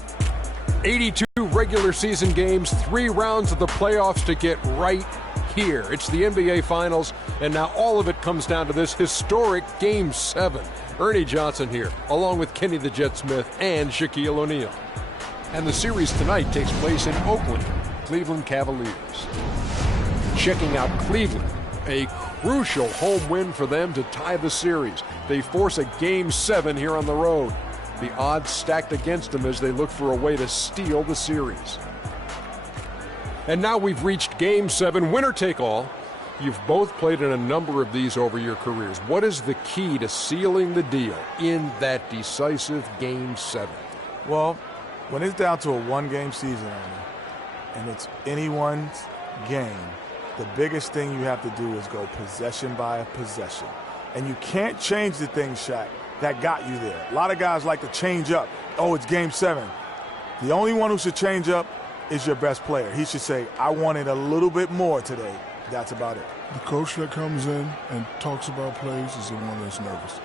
scoreboard. 82 regular season games, 3 rounds of the playoffs to get right here. It's the NBA Finals, and now all of it comes down to this historic Game 7. Ernie Johnson here, along with Kenny the Jet Smith and Shaquille O'Neal. And the series tonight takes place in Oakland, Cleveland Cavaliers. Checking out Cleveland, a crucial home win for them to tie the series. They force a Game 7 here on the road. The odds stacked against them as they look for a way to steal the series. And now we've reached Game 7, winner take all. You've both played in a number of these over your careers. What is the key to sealing the deal in that decisive Game 7? Well, when it's down to a one-game season, Ernie, and it's anyone's game, the biggest thing you have to do is go possession by possession. And you can't change the thing, Shaq, that got you there. A lot of guys like to change up. Oh, it's Game 7. The only one who should change up is your best player. He should say, I wanted a little bit more today. That's about it. The coach that comes in and talks about plays is the one that's nervous.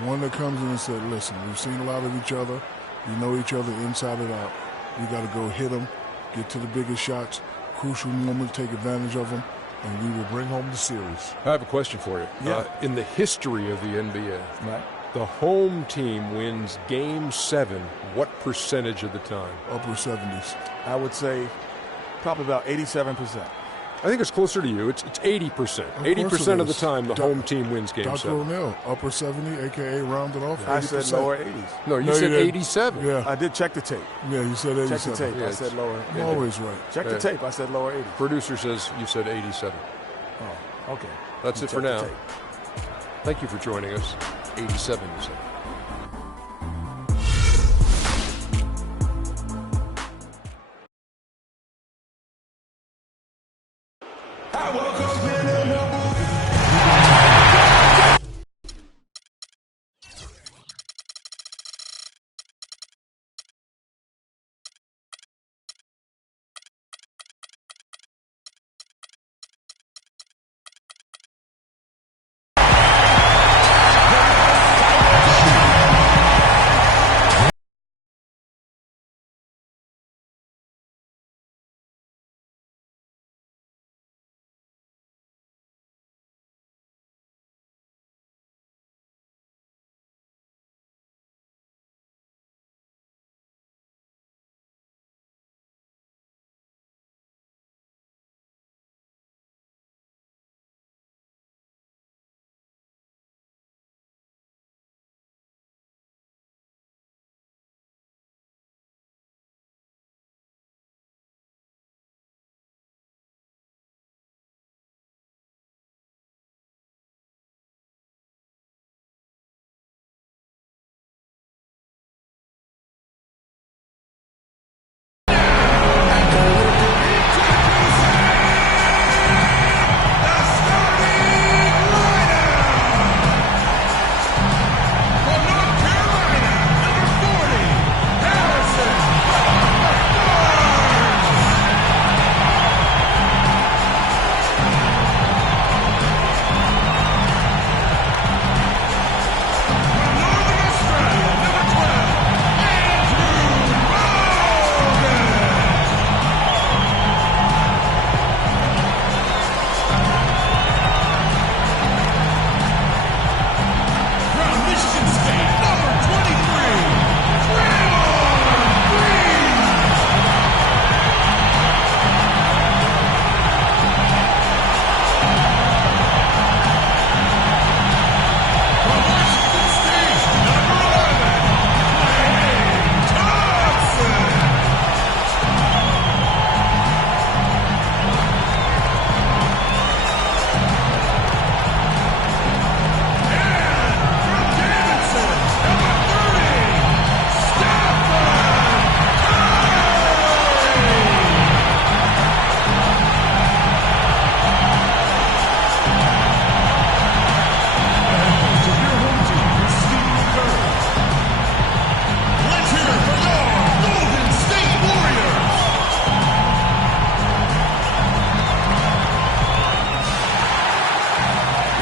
The one that comes in and said, listen, we've seen a lot of each other. We know each other inside and out. We got to go hit them, get to the biggest shots, crucial moments, take advantage of them, and we will bring home the series. I have a question for you. Yeah. In the history of the NBA, Right. the home team wins Game 7 what percentage of the time? Upper 70s. I would say probably about 87%. I think it's closer to you. It's 80%. 80% of the time, the home team wins Game Dr. 7. O'Neal, upper 70, a.k.a. rounded off. I 80%. said lower 80s. No, you No, said you didn't. 87. Yeah, I did check the tape. yeah, you said 87. Check the tape. Yeah, I said lower. I'm always right. Check the tape. I said lower 80s. Producer says you said 87. Oh, okay. That's it for Check the now. tape. Thank you for joining us. 87, you said.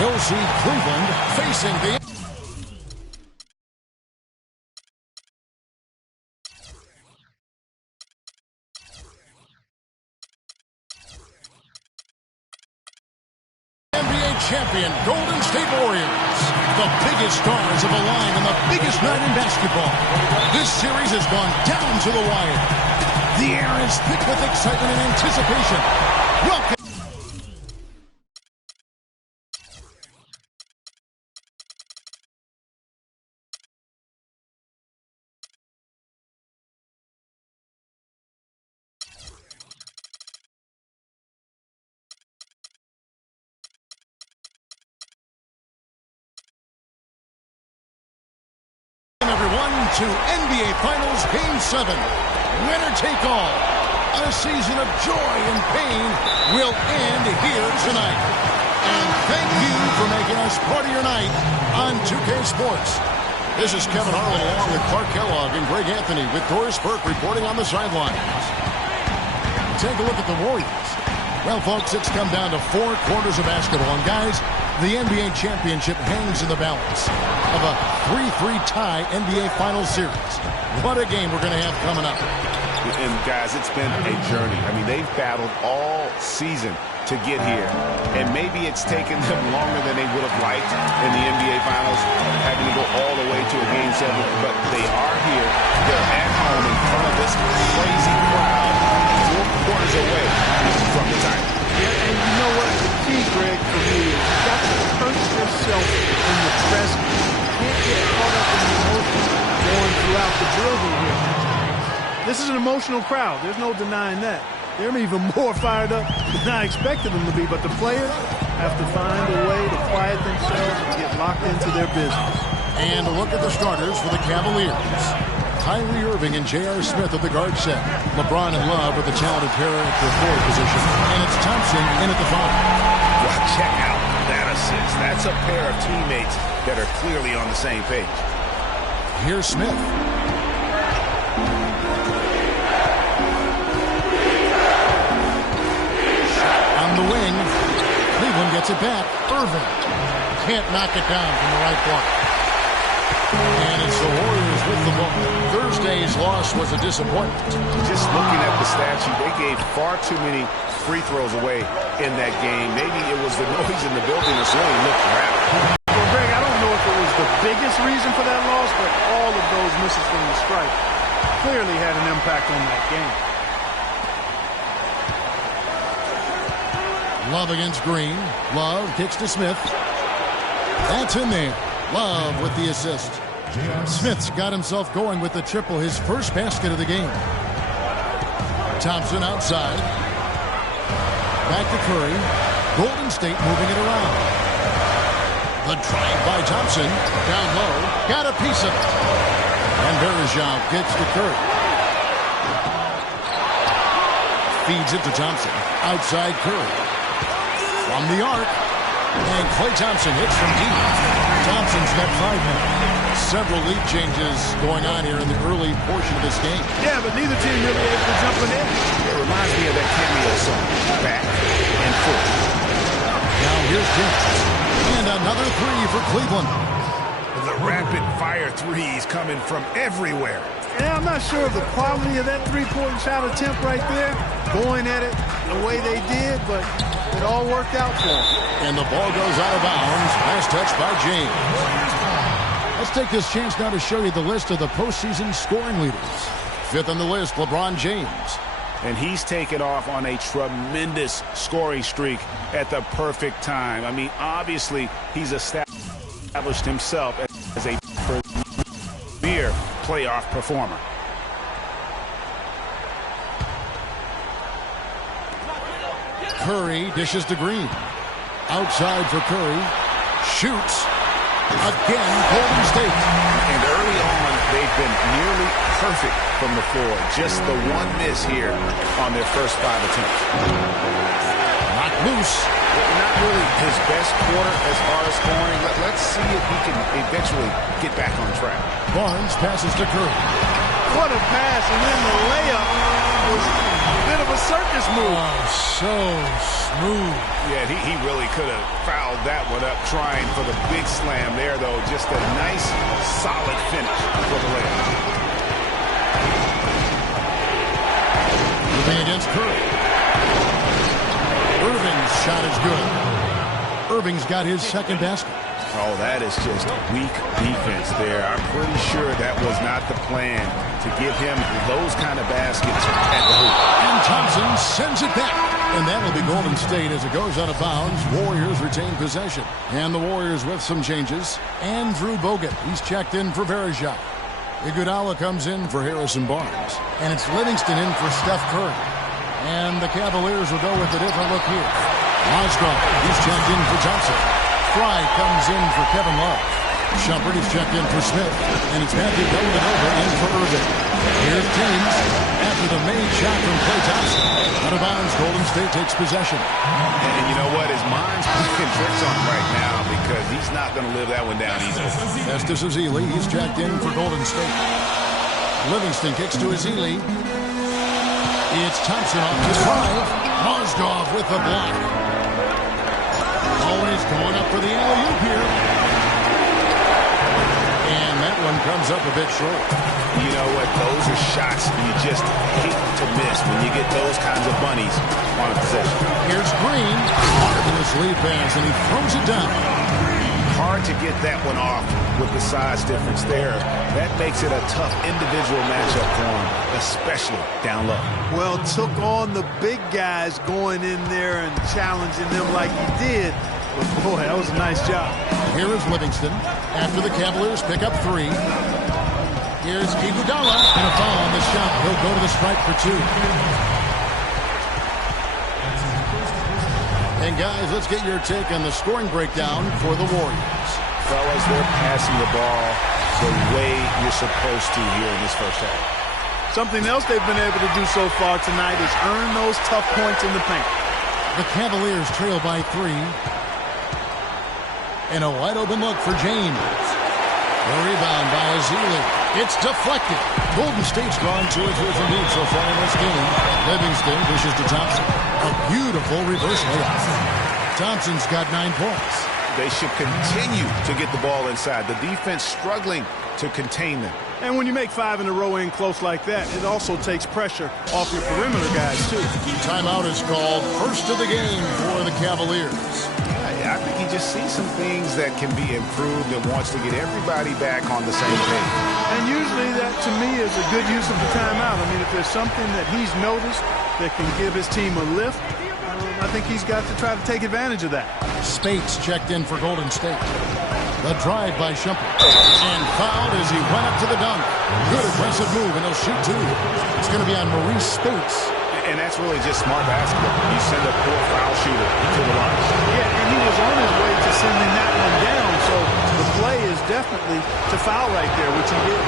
We'll see Cleveland facing the champion Golden State Warriors. The biggest stars have aligned on the biggest night in basketball. This series has gone down to the wire. The air is thick with excitement and anticipation. Welcome. Everyone to NBA Finals Game 7. Winner take all. A season of joy and pain will end here tonight. And thank you for making us part of your night on 2K Sports. This is Kevin Harlan along with Clark Kellogg and Greg Anthony with Doris Burke reporting on the sidelines. Take a look at the Warriors. Well, folks, it's come down to 4 quarters of basketball. And, guys, the NBA championship hangs in the balance of a 3-3 tie NBA Finals series. What a game we're going to have coming up. And, guys, it's been a journey. I mean, they've battled all season to get here. And maybe it's taken them longer than they would have liked in the NBA Finals, having to go all the way to a Game 7. But they are here. They're at home in front of this crazy crowd, 4 quarters away from the title. Yeah, and you know what? The key, Greg, for me is you've got to immerse yourself in the present. You can't get caught up in the emotions going throughout the building here. This is an emotional crowd. There's no denying that. They're even more fired up than I expected them to be. But the players have to find a way to quiet themselves and get locked into their business. And a look at the starters for the Cavaliers. Kyrie Irving and J.R. Smith at the guard set. LeBron and Love are the talented pair at the forward position. And it's Thompson in at the 5. Well, check out that assist. That's a pair of teammates that are clearly on the same page. Here's Smith. On the wing. Cleveland gets it back. Irving can't knock it down from the right block. And it's the Warriors with the ball. Thursday's loss was a disappointment. Just looking at the stat sheet, they gave far too many free throws away in that game. Maybe it was the noise in the building that really looked rapid. Well, Greg, I don't know if it was the biggest reason for that loss, but all of those misses from the stripe clearly had an impact on that game. Love against Green. Love kicks to Smith. That's in there. Love with the assist. Smith's got himself going with the triple, his first basket of the game. Thompson outside. Back to Curry. Golden State moving it around. The drive by Thompson. Down low. Got a piece of it. And Bergeron gets to Curry. Feeds it to Thompson. Outside Curry. From the arc. And Klay Thompson hits from deep. Thompson's got 5 minutes. Several lead changes going on here in the early portion of this game. Yeah, but neither team really able to jump in. It reminds me of that cameo song, Back and Forth. Now here's James. And another 3 for Cleveland. The rapid-fire threes coming from everywhere. Yeah, I'm not sure of the quality of that three-point shot attempt right there, going at it the way they did, but it all worked out for them. And the ball goes out of bounds. Last touch by James. Let's take this chance now to show you the list of the postseason scoring leaders. 5th on the list, LeBron James. And he's taken off on a tremendous scoring streak at the perfect time. I mean, obviously, he's established himself as a premier playoff performer. Curry dishes to Green. Outside for Curry. Shoots. Again, Golden State. And early on, they've been nearly perfect from the floor. Just the one miss here on their first 5 attempts. Knocked loose. Not really his best quarter as far as scoring. Let's see if he can eventually get back on track. Barnes passes to Curry. What a pass, and then the layup was a bit of a circus move. Oh, so smooth. Yeah, he really could have fouled that one up trying for the big slam there, though. Just a nice, solid finish for the layup. Moving against Curry. Irving's shot is good. Irving's got his second basket. Oh, that is just weak defense there. I'm pretty sure that was not the plan to give him those kind of baskets at the hoop. And Thompson sends it back. And that'll be Golden State as it goes out of bounds. Warriors retain possession. And the Warriors with some changes. Andrew Bogut, he's checked in for Verejao. Iguodala comes in for Harrison Barnes. And it's Livingston in for Steph Curry. And the Cavaliers will go with a different look here. Mozgov, he's checked in for Thompson. Fry comes in for Kevin Love. Shumpert is checked in for Smith. And it's Matthew Dellavedova in for Irving. Here's James after the made shot from Klay Thompson. Out of bounds, Golden State takes possession. And you know what? His mind's playing tricks on him right now because he's not going to live that one down easily. Estes Ezeli, he's checked in for Golden State. Livingston kicks to Ezeli. It's Thompson off to drive. Mozgov with the block. Always going up for the alley-oop here. And that one comes up a bit short. You know what? Those are shots you just hate to miss when you get those kinds of bunnies on a possession. Here's Green. Marvelous lead pass, and he throws it down. Hard to get that one off with the size difference there. That makes it a tough individual matchup for him, especially down low. Well, took on the big guys going in there and challenging them like he did. But boy, that was a nice job. Here is Livingston after the Cavaliers pick up 3. Here's Iguodala, and a foul on the shot. He'll go to the stripe for 2. And guys, let's get your take on the scoring breakdown for the Warriors. Fellas, they're passing the ball the way you're supposed to here in this first half. Something else they've been able to do so far tonight is earn those tough points in the paint. The Cavaliers trail by 3. And a wide open look for James. The rebound by Ezeli. It's deflected. Golden State's gone 2 or 3 from deep so far in this game. Livingston dishes to Thompson. A beautiful reverse layup. Thompson's got 9 points. They should continue to get the ball inside. The defense struggling to contain them. And when you make 5 in a row in close like that, it also takes pressure off your perimeter guys, too. Timeout is called. First of the game for the Cavaliers. I think he just sees some things that can be improved and wants to get everybody back on the same page. And usually that, to me, is a good use of the timeout. I mean, if there's something that he's noticed that can give his team a lift, I think he's got to try to take advantage of that. Spates checked in for Golden State. The drive by Shumpert. And fouled as he went up to the dunk. Good aggressive move, and he'll shoot 2. It's going to be on Maurice Spates. And that's really just smart basketball. You send a poor foul shooter to the line. Yeah, and he was on his way to sending that one down, so the play is definitely to foul right there, which he did.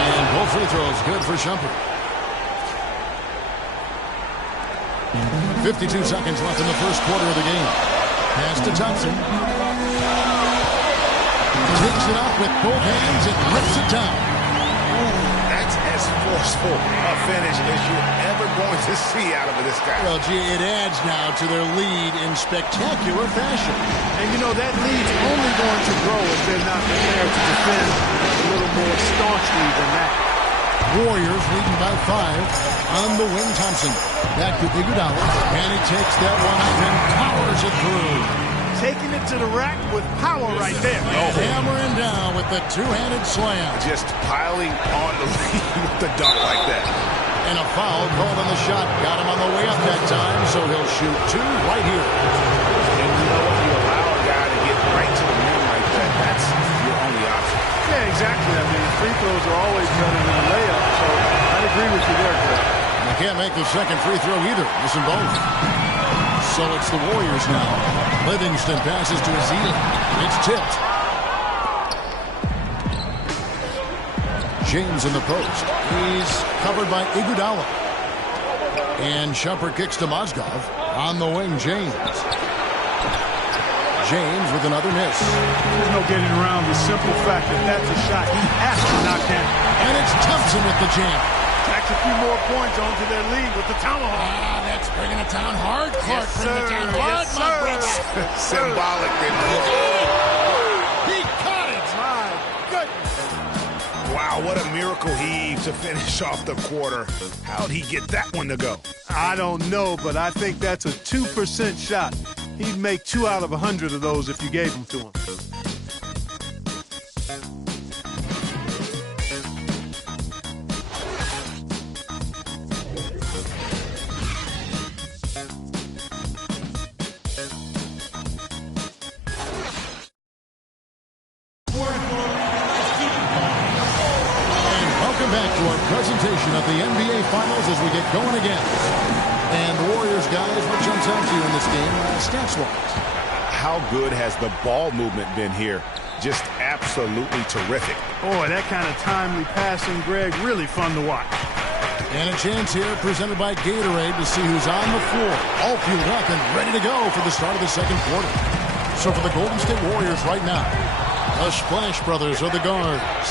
And both free throws good for Shumpert. 52 seconds left in the first quarter of the game. Pass to Thompson. Takes it up with both hands and rips it down. That's as forceful a finish as you're ever going to see out of this guy. Well, gee, it adds now to their lead in spectacular fashion. And, you know, that lead's only going to grow if they're not prepared to defend a little more staunchly than that. Warriors leading by 5 on the wing. Thompson back to Iguodala, and he takes that one up and powers it through. Taking it to the rack with power right there. Oh. Hammering down with the 2-handed slam. Just piling on the lead with the dunk like that. And a foul called on the shot. Got him on the way up that time, so he'll shoot 2 right here. And you know what? You allow a guy to get right to the rim like that. That's your only option. Yeah, exactly. I mean, free throws are always better than a layup, so I'd agree with you there, Chris. They can't make the second free throw either. Listen both. So it's the Warriors now. Livingston passes to Ezeli. It's tipped. James in the post. He's covered by Iguodala. And Shumpert kicks to Mozgov. On the wing, James. James with another miss. There's no getting around the simple fact that that's a shot he has to knock down. And it's Thompson with the jam. Tacks a few more points onto their lead with the tomahawk. That's bringing it down hard. Clark bringing it down hard, yes, my brother. Symbolic. He caught it. My goodness. Wow, what a miracle heave to finish off the quarter. How'd he get that one to go? I don't know, but I think that's a 2% shot. He'd make 2 out of 100 of those if you gave them to him. Presentation of the NBA Finals as we get going again. And the Warriors, guys, what jumps out to you in this game, stats-wise? How good has the ball movement been here? Just absolutely terrific. Boy, that kind of timely passing, Greg, really fun to watch. And a chance here presented by Gatorade to see who's on the floor. All fueled up and ready to go for the start of the second quarter. So for the Golden State Warriors right now, the Splash Brothers are the guards.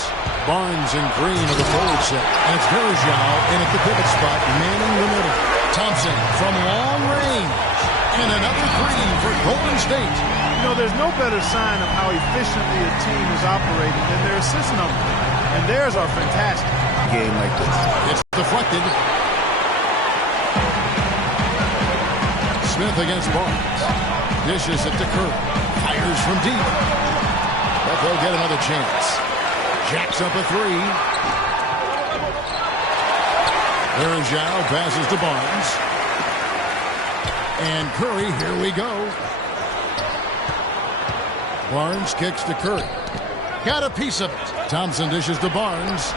Barnes and Green are the forward set. And it's Verjao in at the pivot spot, manning the middle. Thompson from long range. And another three for Golden State. You know, there's no better sign of how efficiently a team is operating than their assist numbers. And theirs are fantastic. Game like this. It's deflected. Smith against Barnes. Dishes it to Curry. Fires from deep. But they'll get another chance. Jacks up a three. Verjao passes to Barnes. And Curry, here we go. Barnes kicks to Curry. Got a piece of it. Thompson dishes to Barnes.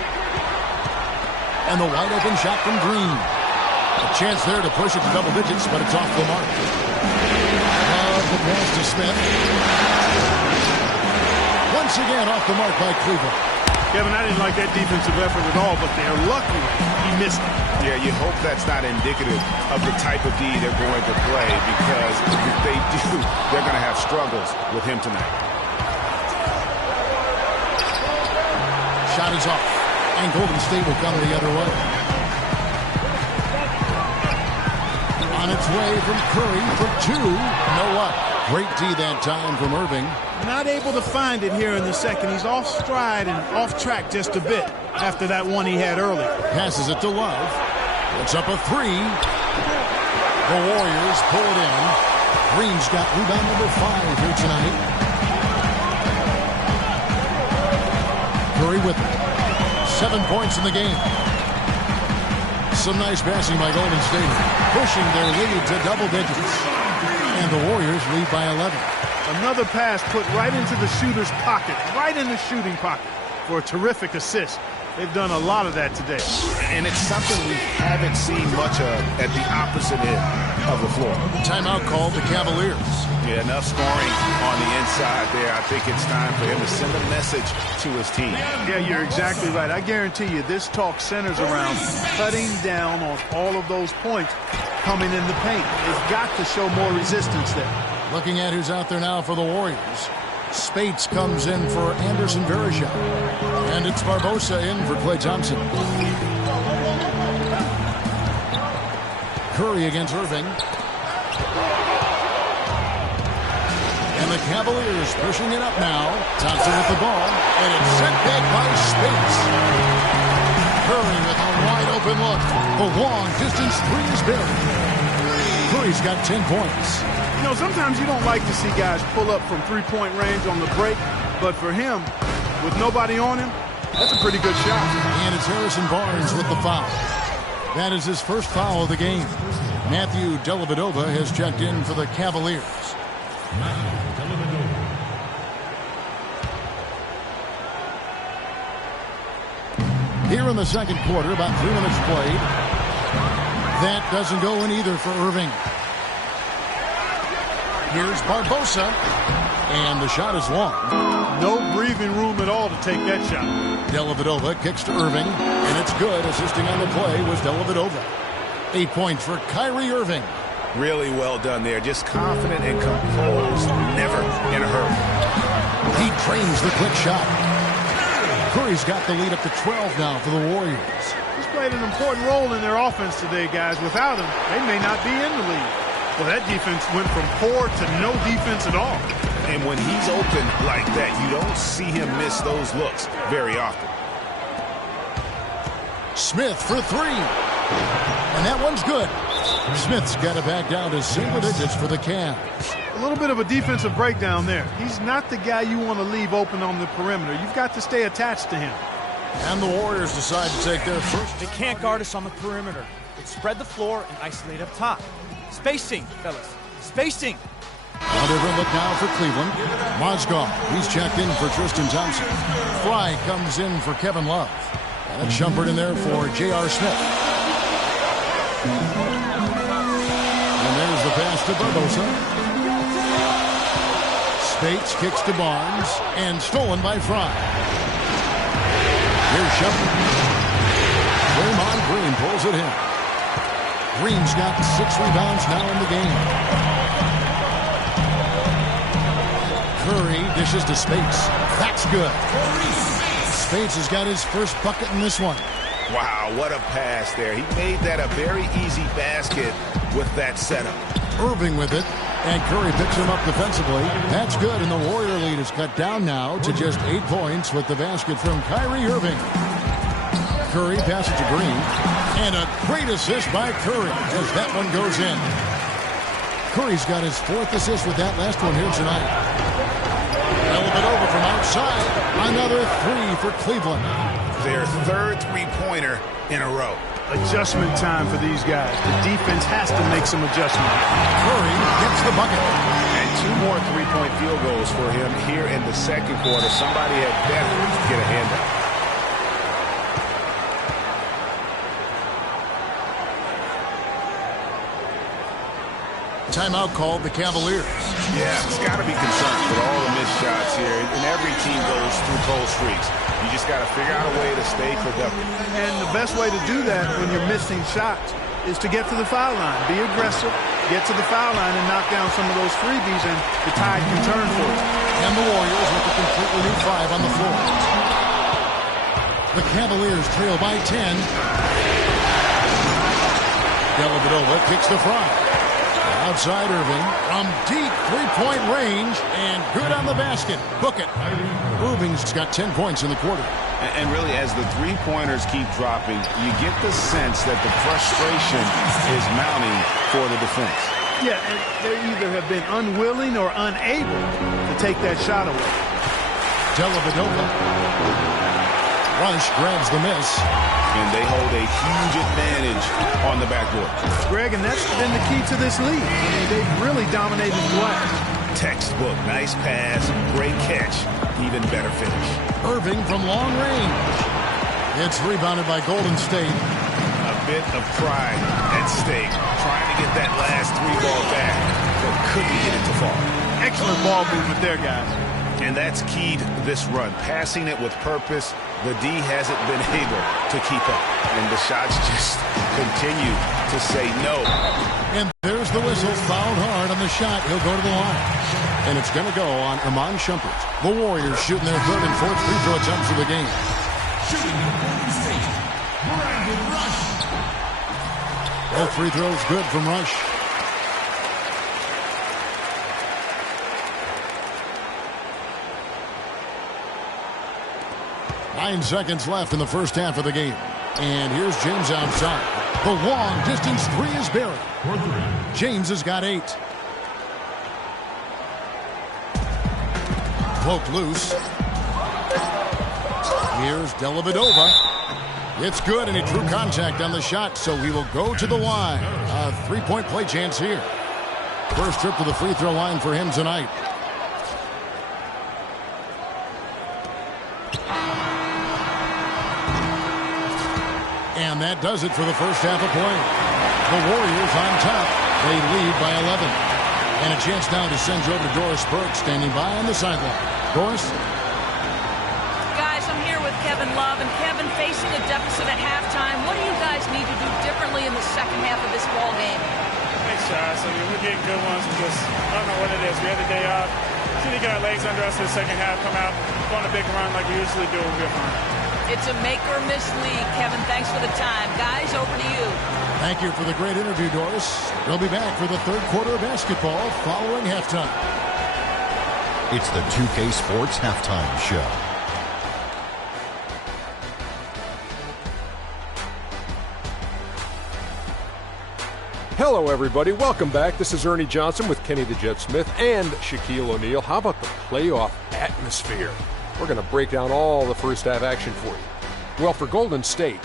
And the wide open shot from Green. A chance there to push it to double digits, but it's off the mark. The pass to Smith. Once again off the mark by Cleveland. Kevin, I didn't like that defensive effort at all, but they're lucky he missed it. Yeah, you hope that's not indicative of the type of D they're going to play, because if they do, they're going to have struggles with him tonight. Shot is off, and Golden State will come the other way. On its way from Curry for two. You know what? Great D that time from Irving. Not able to find it here in the second. He's off stride and off track just a bit after that one he had earlier. Passes it to Love. It's up a three. The Warriors pull it in. Green's got rebound number 5 here tonight. Curry with it. 7 points in the game. Some nice passing by Golden State, pushing their lead to double digits. And the Warriors lead by 11. Another pass put right into the shooter's pocket, right in the shooting pocket for a terrific assist. They've done a lot of that today. And it's something we haven't seen much of at the opposite end of the floor. Timeout called the Cavaliers. Yeah, enough scoring on the inside there. I think it's time for him to send a message to his team. Yeah, you're exactly right. I guarantee you this talk centers around cutting down on all of those points coming in the paint. They've got to show more resistance there. Looking at who's out there now for the Warriors. Spates comes in for Anderson Verjao. And it's Barbosa in for Klay Thompson. Curry against Irving. And the Cavaliers pushing it up now. Thompson with the ball. And it's sent back by Spates. Curry with a wide open look. The long distance three is buried. Curry's got 10 points. You know, sometimes you don't like to see guys pull up from three-point range on the break, but for him, with nobody on him, that's a pretty good shot. And it's Harrison Barnes with the foul. That is his first foul of the game. Matthew Dellavedova has checked in for the Cavaliers. Here in the second quarter, about 3 minutes played. That doesn't go in either for Irving. Here's Barbosa, and the shot is long. No breathing room at all to take that shot. Dellavedova kicks to Irving, and it's good. Assisting on the play was Dellavedova. 8 points for Kyrie Irving. Really well done there. Just confident and composed. Never in a hurry. He trains the quick shot. Curry's got the lead up to 12 now for the Warriors. He's played an important role in their offense today, guys. Without him, they may not be in the lead. Well, that defense went from poor to no defense at all. And when he's open like that, you don't see him miss those looks very often. Smith for three. And that one's good. Smith's got it back down to single digits for the Cavs. A little bit of a defensive breakdown there. He's not the guy you want to leave open on the perimeter. You've got to stay attached to him. And the Warriors decide to take their first. They can't guard us on the perimeter. They spread the floor and isolate up top. Spacing, fellas. Spacing. A different look now for Cleveland. Mozgov, he's checked in for Tristan Thompson. Fry comes in for Kevin Love. And it's Shumpert in there for J.R. Smith. And there's the pass to Barbosa. Spates kicks to Barnes, and stolen by Fry. Here's Shumpert. Draymond Green pulls it in. Green's got 6 rebounds now in the game. Curry dishes to Spates. That's good. Spates has got his first bucket in this one. Wow, what a pass there. He made that a very easy basket with that setup. Irving with it, and Curry picks him up defensively. That's good, and the Warrior lead is cut down now to just 8 points with the basket from Kyrie Irving. Curry passes to Green, and a great assist by Curry as that one goes in. Curry's got his 4th assist with that last one here tonight. Element over from outside. Another 3 for Cleveland. Their 3rd three-pointer in a row. Adjustment time for these guys. The defense has to make some adjustments. Curry gets the bucket. And 2 more three-point field goals for him here in the second quarter. Somebody had better get a hand up. Timeout called the Cavaliers. Yeah, it's got to be concerned with all the missed shots here. And every team goes through cold streaks. You just got to figure out a way to stay productive. And the best way to do that when you're missing shots is to get to the foul line. Be aggressive, get to the foul line, and knock down some of those freebies, and the tide can turn for you. And the Warriors with a completely new 5 on the floor. The Cavaliers trail by 10. Dellavedova kicks the Fry. Outside Irving from deep three-point range, and good on the basket. Book it. Irving's got 10 points in the quarter. And really, as the three-pointers keep dropping, you get the sense that the frustration is mounting for the defense. Yeah, and they either have been unwilling or unable to take that shot away. Dellavedova. Rush grabs the miss. And they hold a huge advantage on the backboard. Greg, and that's been the key to this league. I mean, they've really dominated the glass. Textbook, nice pass, great catch, even better finish. Irving from long range. It's rebounded by Golden State. A bit of pride at stake, trying to get that last 3 ball back, but couldn't get it to fall. Excellent ball movement there, guys. And that's keyed this run. Passing it with purpose, the D hasn't been able to keep up. And the shots just continue to say no. And there's the whistle, fouled hard on the shot. He'll go to the line. And it's going to go on Iman Shumpert. The Warriors shooting their 3rd and 4th free throw attempts of the game. Shooting Golden State, Brandon Rush. Both free throws good from Rush. Nine seconds left in the first half of the game. And here's James outside. The long-distance 3 is buried. James has got 8. Cloak loose. Here's Dellavedova. It's good, and he drew contact on the shot, so he will go to the line. A 3-point play chance here. First trip to the free throw line for him tonight. And that does it for the first half of play. The Warriors on top. They lead by 11. And a chance now to send you over to Doris Burke, standing by on the sideline. Doris? Guys, I'm here with Kevin Love. And Kevin, facing a deficit at halftime, what do you guys need to do differently in the second half of this ball game? Thanks, Josh. I mean, we're getting good ones. We just, I don't know what it is. We had a day off. See to get our legs under us in the second half, come out, go on a big run like we usually do, we'll be fine. It's a make-or-miss league. Kevin, thanks for the time. Guys, over to you. Thank you for the great interview, Doris. We'll be back for the 3rd quarter of basketball following halftime. It's the 2K Sports Halftime Show. Hello, everybody. Welcome back. This is Ernie Johnson with Kenny the Jet Smith and Shaquille O'Neal. How about the playoff atmosphere? We're going to break down all the first half action for you. Well, for Golden State,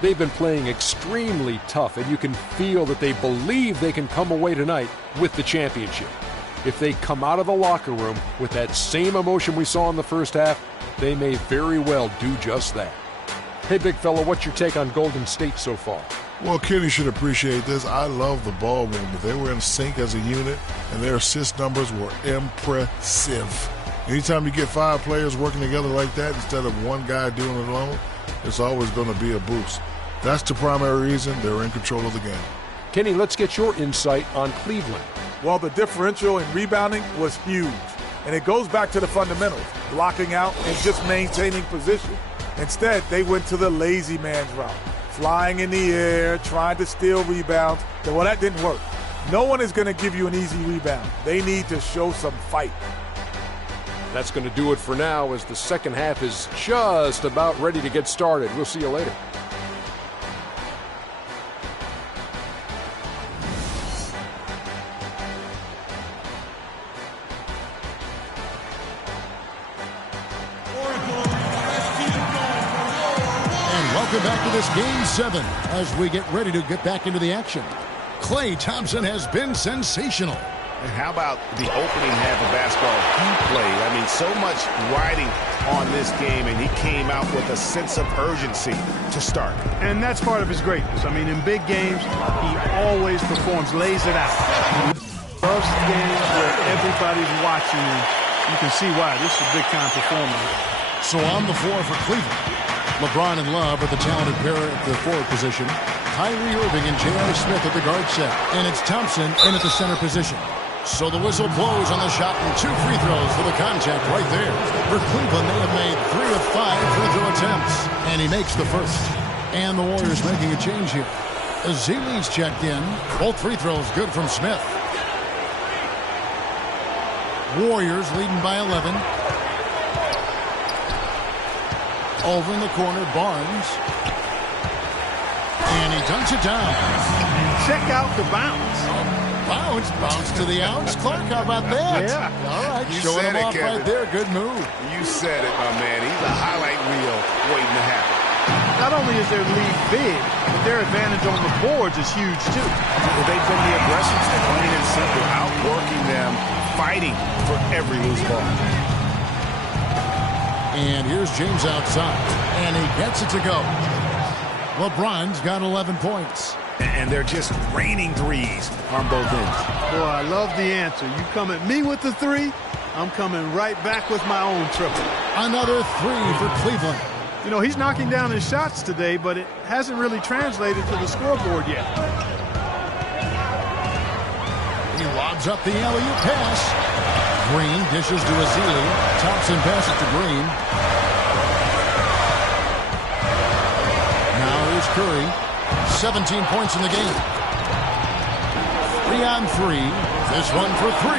they've been playing extremely tough, and you can feel that they believe they can come away tonight with the championship. If they come out of the locker room with that same emotion we saw in the first half, they may very well do just that. Hey, big fella, what's your take on Golden State so far? Well, Kenny should appreciate this. I love the ball movement. They were in sync as a unit, and their assist numbers were impressive. Anytime you get 5 players working together like that instead of one guy doing it alone, it's always going to be a boost. That's the primary reason they're in control of the game. Kenny, let's get your insight on Cleveland. Well, the differential in rebounding was huge, and it goes back to the fundamentals, blocking out and just maintaining position. Instead, they went to the lazy man's route, flying in the air, trying to steal rebounds. Well, that didn't work. No one is going to give you an easy rebound. They need to show some fight. That's going to do it for now as the second half is just about ready to get started. We'll see you later. Welcome back to this Game 7 as we get ready to get back into the action. Klay Thompson has been sensational. And how about the opening half of basketball he played? I mean, so much riding on this game, and he came out with a sense of urgency to start. And that's part of his greatness. I mean, in big games, he always performs, lays it out. He loves games where everybody's watching, and you can see why. This is a big-time performer. So on the floor for Cleveland, LeBron and Love are the talented pair at the forward position. Kyrie Irving and J.R. Smith at the guard set. And it's Thompson in at the center position. So the whistle blows on the shot and 2 free throws for the contact right there. For Cleveland, they have made 3 of 5 free throw attempts. And he makes the first. And the Warriors making a change here. Ezeli's checked in. Both free throws good from Smith. Warriors leading by 11. Over in the corner, Barnes. And he dunks it down. Check out the bounce. Bounce to the ounce. Clark, how about that? Yeah. All right, You showing him said it, off Kevin. right there. Good move. You said it, my man. He's a highlight reel waiting to happen. Not only is their lead big, but their advantage on the boards is huge, too. They've been the aggressors, plain and simple, outworking them, fighting for every loose ball. And here's James outside. And he gets it to go. LeBron's got 11 points. And they're just raining threes on both ends. Boy, I love the answer. You come at me with the 3, I'm coming right back with my own triple. Another 3 for Cleveland. You know, he's knocking down his shots today, but it hasn't really translated to the scoreboard yet. He lobs up the alley-oop pass. Green dishes to Ezeli. Thompson passes to Green. Now here's Curry. 17 points in the game. 3 on 3. This one for 3.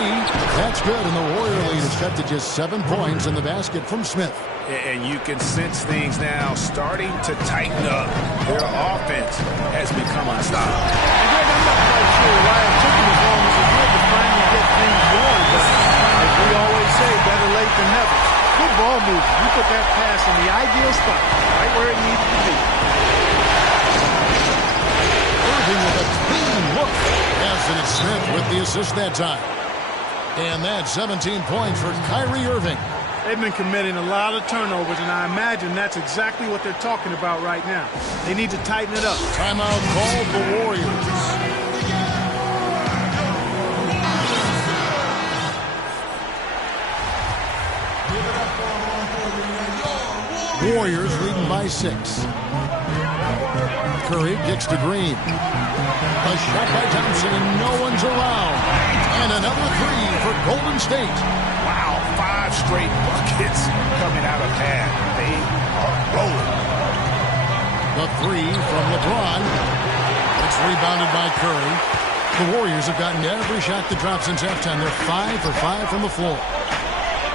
That's good, and the Warrior lead is cut to just 7 points in the basket from Smith. And you can sense things now starting to tighten up. Their offense has become unstoppable. And Greg, I'm not quite sure why it took him as long as it did to finally get things going, but as we always say, better late than never. Good ball movement. You put that pass in the ideal spot, right where it needed to be. Irving with a clean look. Anthony Smith with the assist that time. And that's 17 points for Kyrie Irving. They've been committing a lot of turnovers, and I imagine that's exactly what they're talking about right now. They need to tighten it up. Timeout called the Warriors. Warriors leading by 6. Curry kicks to Green. A shot by Thompson, and no one's around. And another 3 for Golden State. Wow, 5 straight buckets coming out of pad. They are rolling. The 3 from LeBron. It's rebounded by Curry. The Warriors have gotten every shot that dropped since halftime. They're 5 for 5 from the floor.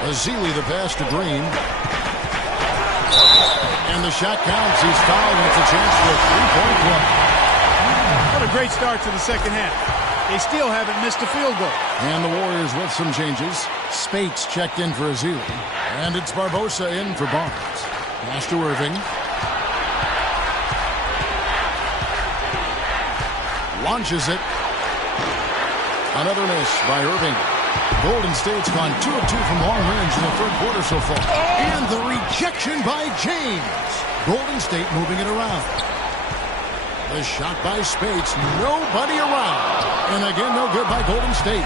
Ezeli the pass to Green. And the shot counts. He's fouled, and it's a chance for a 3-point play. What a great start to the second half. They still haven't missed a field goal. And the Warriors with some changes. Spates checked in for Ezeli. And it's Barbosa in for Barnes. Pass to Irving. Launches it. Another miss by Irving. Golden State's gone 2 of 2 from long range in the third quarter so far. And the rejection by James. Golden State moving it around. The shot by Spates. Nobody around. And again, no good by Golden State.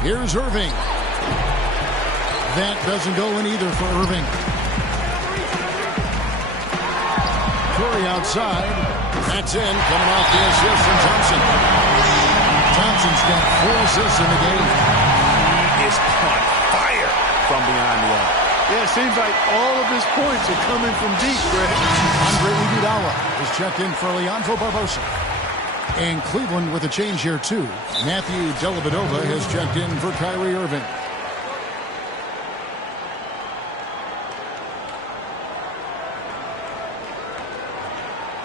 Here's Irving. That doesn't go in either for Irving. Curry outside. That's in. Coming off the assist from Thompson. Thompson's got 4 assists in the game. He is on fire from beyond the arc. Yeah, it seems like all of his points are coming from deep, Greg. Andre Iguodala is checked in for Leandro Barbosa. And Cleveland with a change here, too. Matthew Dellavedova has checked in for Kyrie Irving.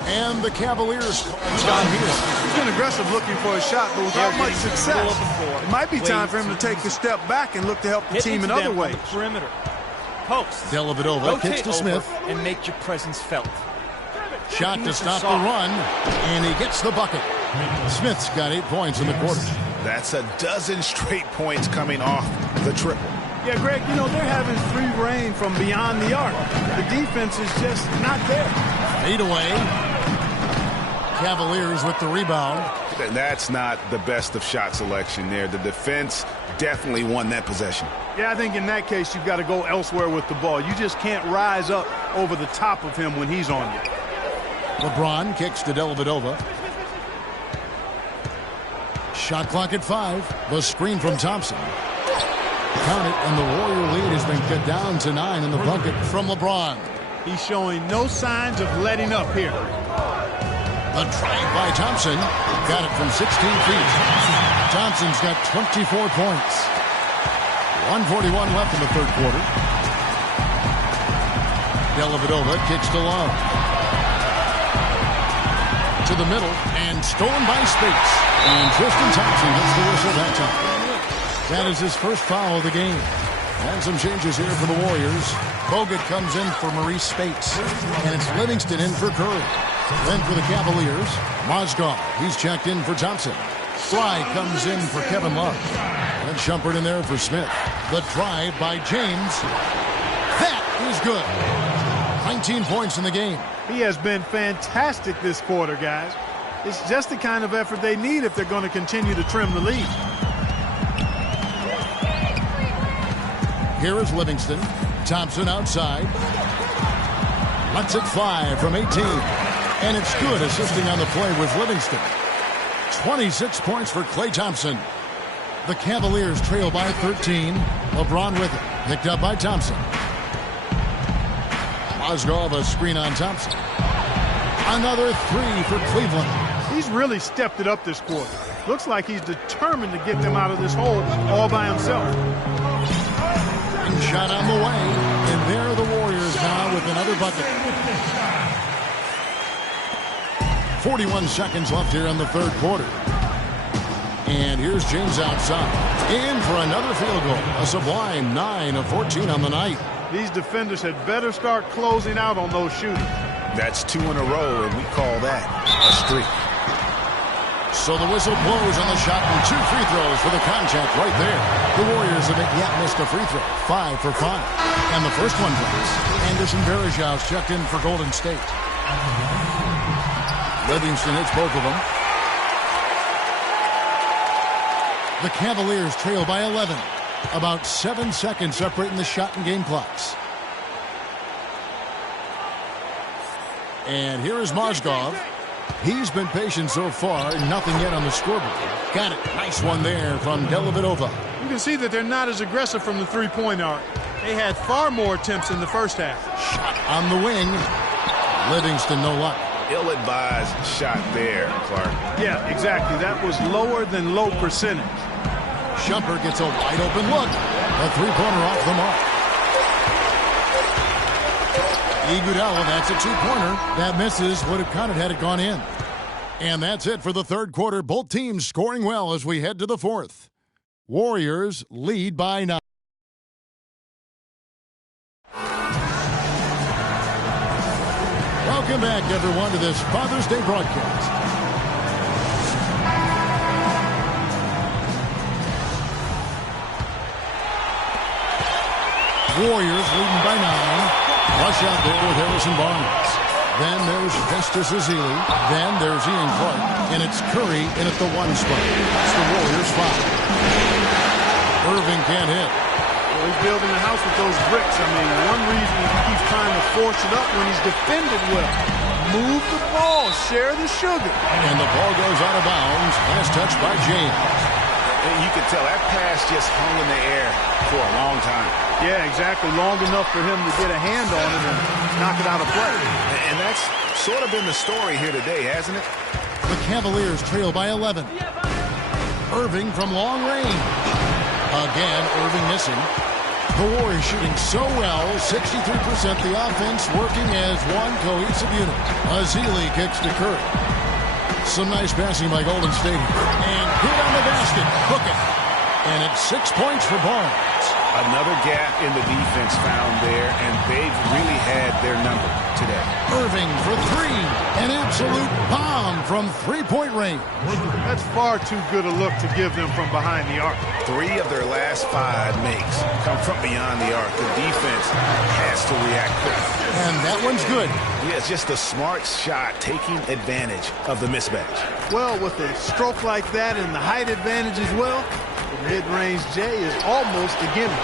And the Cavaliers down here. He's been aggressive looking for a shot, but without much success. It might be time for him to take a step back and look to help the team in other ways. Perimeter. Post. Dellavedova kicks to Smith. And make your presence felt. Shot to stop the run. And he gets the bucket. Smith's got 8 points in the quarter. That's a dozen straight points coming off the triple. Yeah, Greg, you know, they're having free reign from beyond the arc. The defense is just not there. Fade away. Cavaliers with the rebound. That's not the best of shot selection there. The defense definitely won that possession. Yeah, I think in that case you've got to go elsewhere with the ball. You just can't rise up over the top of him when he's on you. LeBron kicks to Dellavedova. Shot clock at 5. The screen from Thompson. Count it, and the Warrior lead has been cut down to 9 in the bucket from LeBron. He's showing no signs of letting up here. A drive by Thompson. Got it from 16 feet. Thompson's got 24 points. 1:41 left in the third quarter. Dellavedova kicks to Love. To the middle, and stolen by Spates. And Tristan Thompson gets the whistle that time. That is his first foul of the game. And some changes here for the Warriors. Bogut comes in for Maurice Spates. And it's Livingston in for Curry. Then for the Cavaliers, Mozgov. He's checked in for Thompson. Fly comes in for Kevin Love. And Shumpert in there for Smith. The drive by James. That is good. 19 points in the game. He has been fantastic this quarter, guys. It's just the kind of effort they need if they're going to continue to trim the lead. Here is Livingston. Thompson outside. Lets it fly from 18. And it's good, assisting on the play with Livingston. 26 points for Klay Thompson. The Cavaliers trail by 13. LeBron with it. Picked up by Thompson. Mozgov, a screen on Thompson. Another 3 for Cleveland. He's really stepped it up this quarter. Looks like he's determined to get them out of this hole all by himself. And shot on the way. And there are the Warriors now with another bucket. 41 seconds left here in the third quarter. And here's James outside. In for another field goal. A sublime 9 of 14 on the night. These defenders had better start closing out on those shooters. That's 2 in a row, and we call that a streak. So the whistle blows on the shot, and 2 free throws for the contact right there. The Warriors haven't yet missed a free throw. 5 for 5. And the first one goes. Anderson Varejão's checked in for Golden State. Livingston hits both of them. The Cavaliers trail by 11. About 7 seconds separating the shot and game clocks. And here is Mozgov. He's been patient so far. Nothing yet on the scoreboard. Got it. Nice one there from Dellavedova. You can see that they're not as aggressive from the three-point arc. They had far more attempts in the first half. Shot on the wing. Livingston, no luck. Ill-advised shot there, Clark. Yeah, exactly. That was lower than low percentage. Shumpert gets a wide-open look. A three-pointer off the mark. Iguodala, that's a two-pointer. That misses. Would have counted had it gone in. And that's it for the third quarter. Both teams scoring well as we head to the fourth. Warriors lead by 9. Welcome back, everyone, to this Father's Day broadcast. Warriors leading by 9. Rush out there with Harrison Barnes. Then there's Festus Ezeli. Then there's Ian Clark. And it's Curry in at the 1 spot. That's the Warriors' foul. Irving can't hit. Well, he's building the house with those bricks. I mean, one reason he keeps trying to force it up when he's defended well. Move the ball. Share the sugar. And the ball goes out of bounds. Last touch by James. And you can tell that pass just hung in the air for a long time. Yeah, exactly. Long enough for him to get a hand on it and knock it out of play. And that's sort of been the story here today, hasn't it? The Cavaliers trail by 11. Irving from long range. Again, Irving missing. The Warriors shooting so well, 63%. The offense working as one cohesive unit. Ezeli kicks to Curry. Some nice passing by Golden State. And hit on the basket. Hook it. And it's 6 points for Barnes. Another gap in the defense found there, and they've really had their number today. Irving for 3. An absolute bomb from three-point range. That's far too good a look to give them from behind the arc. 3 of their last 5 makes come from beyond the arc. The defense has to react quickly. And that one's good. Yeah, it's just a smart shot taking advantage of the mismatch. Well, with a stroke like that and the height advantage as well, the mid-range J is almost a gimme.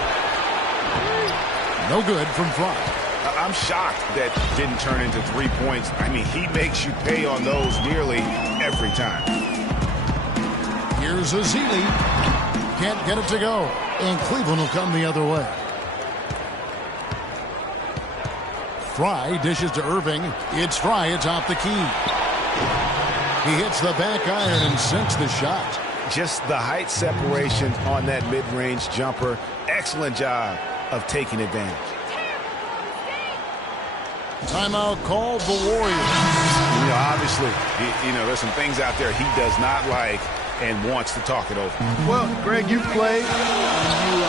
No good from Fry. I'm shocked that didn't turn into 3 points. I mean, he makes you pay on those nearly every time. Here's Ezeli. Can't get it to go. And Cleveland will come the other way. Fry dishes to Irving. It's Fry. It's off the key. He hits the back iron and sinks the shot. Just the height separation on that mid-range jumper. Excellent job of taking advantage. Timeout called the Warriors. You know, obviously, there's some things out there he does not like and wants to talk it over. Well, Greg, you've played. You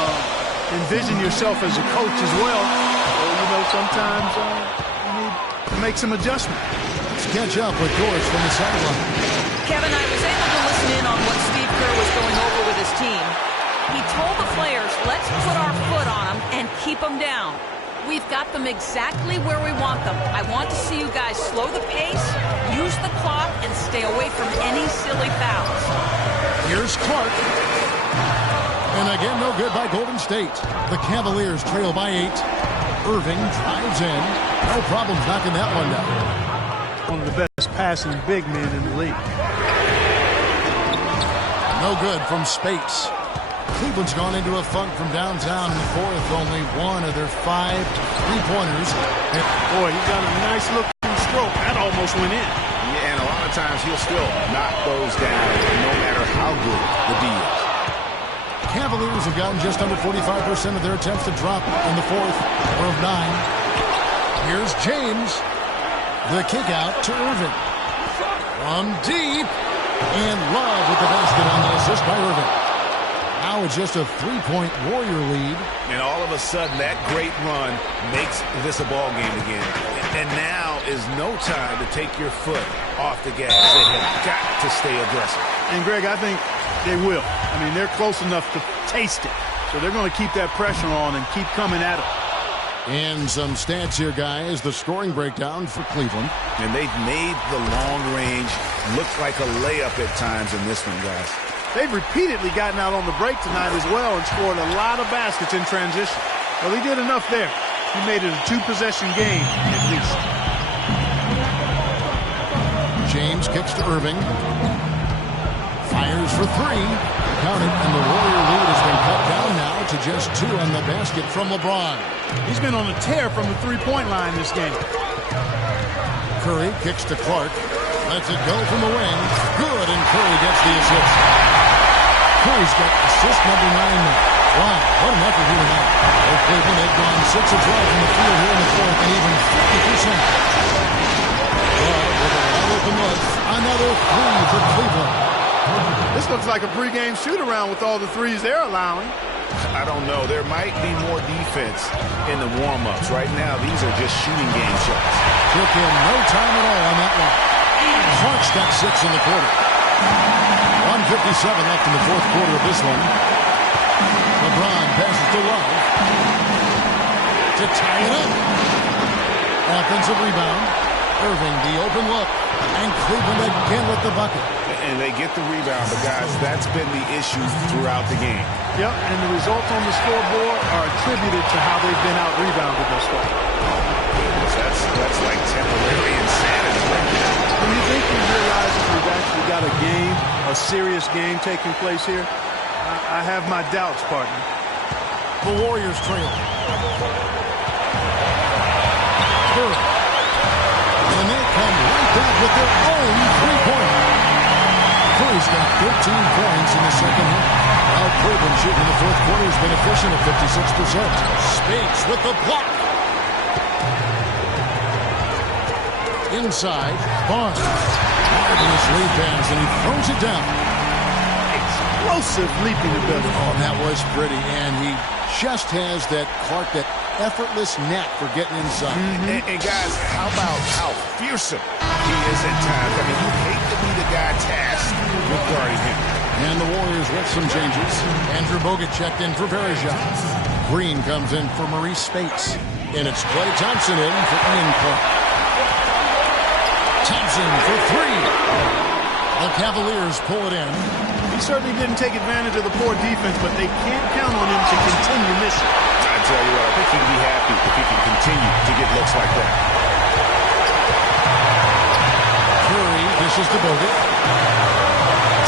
envision yourself as a coach as well. So, sometimes you need to make some adjustments. Let's catch up with Doris from the sideline. Kevin, I was able to listen in on what Steve Kerr was going over with his team. He told the players, let's put our foot on them and keep them down. We've got them exactly where we want them. I want to see you guys slow the pace, use the clock, and stay away from any silly fouls. Here's Clark. And again, no good by Golden State. The Cavaliers trail by 8. Irving drives in. No problems knocking that one down. One of the best passing big men in the league. No good from Spates. Cleveland's gone into a funk from downtown in the fourth. Only one of their 5 3-pointers. Boy, he got a nice looking stroke. That almost went in. Yeah, and a lot of times he'll still knock those down no matter how good the D is. Cavaliers have gotten just under 45% of their attempts to drop in the fourth of 9. Here's James. The kick out to Irving. From deep. And Love with the basket on the assist by Irving. Now it's just a 3-point Warrior lead. And all of a sudden, that great run makes this a ball game again. And now is no time to take your foot off the gas. They have got to stay aggressive. And, Greg, I think they will. I mean, they're close enough to taste it. So they're going to keep that pressure on and keep coming at it. And some stats here, guys. The scoring breakdown for Cleveland. And they've made the long range look like a layup at times in this one, guys. They've repeatedly gotten out on the break tonight as well and scored a lot of baskets in transition. Well, he did enough there. He made it a 2-possession game at least. James kicks to Irving. Fires for 3. Count it, and the Warrior lead has been cut down now to just 2 on the basket from LeBron. He's been on a tear from the 3-point line this game. Curry kicks to Clark. Lets it go from the wing. Good, and Curry gets the assist. Curry's got assist number 9 now. Wow, what an effort here tonight. Cleveland, they've gone 6 of 12 from the field here in the fourth, and even like a pregame shoot-around with all the threes they're allowing. I don't know. There might be more defense in the warm-ups. Right now, these are just shooting game shots. Took him no time at all on that one. Clark's got 6 in the quarter. 1:57 left in the fourth quarter of this one. LeBron passes to Love to tie it up. Offensive rebound. Irving, the open look. And Cleveland again with the bucket. And they get the rebound, but guys, that's been the issue throughout the game. Yep, and the results on the scoreboard are attributed to how they've been out-rebounded thus far. That's like temporary insanity right now. When you think he realizes we've actually got a game, a serious game taking place here, I have my doubts, partner. The Warriors trail. And they come right back with their own three-pointer. Curry's got 13 points in the second half. Now Cleveland shooting in the fourth quarter has been efficient at 56%. Spates with the block. Inside, Barnes. Marvelous lead pass, and he throws it down. Explosive leaping ability. Oh, that was pretty, and he just has that Clark, that effortless knack for getting inside. And guys, how about how fearsome he is at times? I mean, you hate to be the guy tasked with guarding him. And the Warriors with some changes. Andrew Bogut checked in for Verejao. Green comes in for Maurice Spates. And it's Klay Thompson in for Ian Clark. Thompson for 3. The Cavaliers pull it in. He certainly didn't take advantage of the poor defense, but they can't count on him to continue missing. I tell you what, I think he'd be happy if he can continue to get looks like that. Curry dishes to Bogut.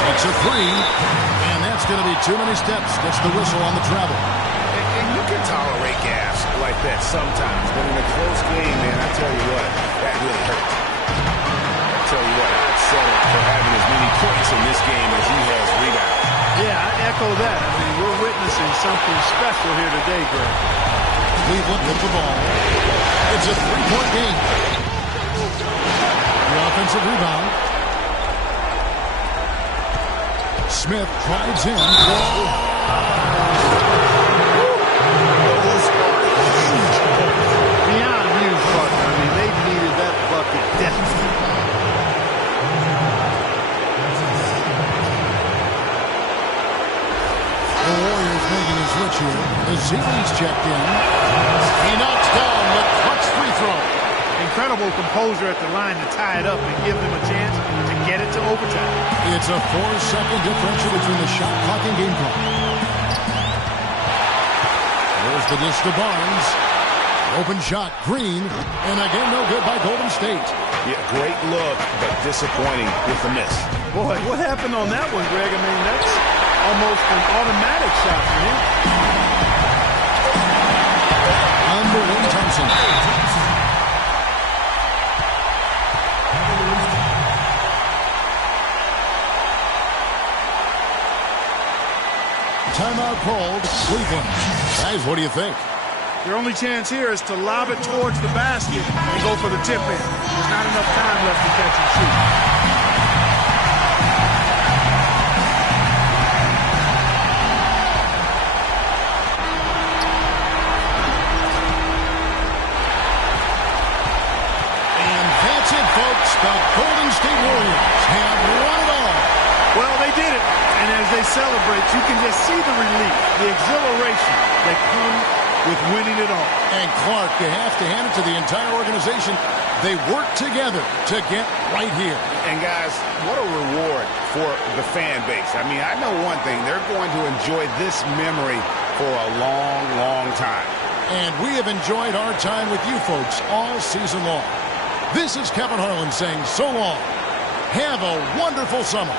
Takes a 3, and that's going to be too many steps. Gets the whistle on the travel. And you can tolerate gaffes like that sometimes, but in a close game, man, I tell you what, that really hurts. I tell you what, I'd settle for having as many points in this game as he has rebounds. Yeah, I echo that. I mean, we're witnessing something special here today, Greg. Cleveland with the ball. It's a 3-point game. The offensive rebound. Smith drives in. Beyond huge, partner. I mean, they needed that bucket desperately. The Warriors making a switch here. Ezeli's checked in. He knocks down the clutch free throw. Incredible composure at the line to tie it up and give them a chance to get it to overtime. It's a 4-second differential between the shot clock and game clock. There's the dish to Barnes. Open shot, Green. And again, no good by Golden State. Yeah, great look, but disappointing with the miss. Boy, what happened on that one, Greg? I mean, that's almost an automatic shot for him. Under Wayne Thompson. Timeout called, Cleveland. Guys, what do you think? Their only chance here is to lob it towards the basket and go for the tip in. There's not enough time left to catch and shoot. And that's it, folks. The Golden State Warriors have won it all. Well, they did it. And as they celebrate, you can just see the relief, the exhilaration that comes with winning it all. And Clark, you have to hand it to the entire organization. They worked together to get right here. And guys, what a reward for the fan base. I mean, I know one thing. They're going to enjoy this memory for a long, long time. And we have enjoyed our time with you folks all season long. This is Kevin Harlan saying so long. Have a wonderful summer.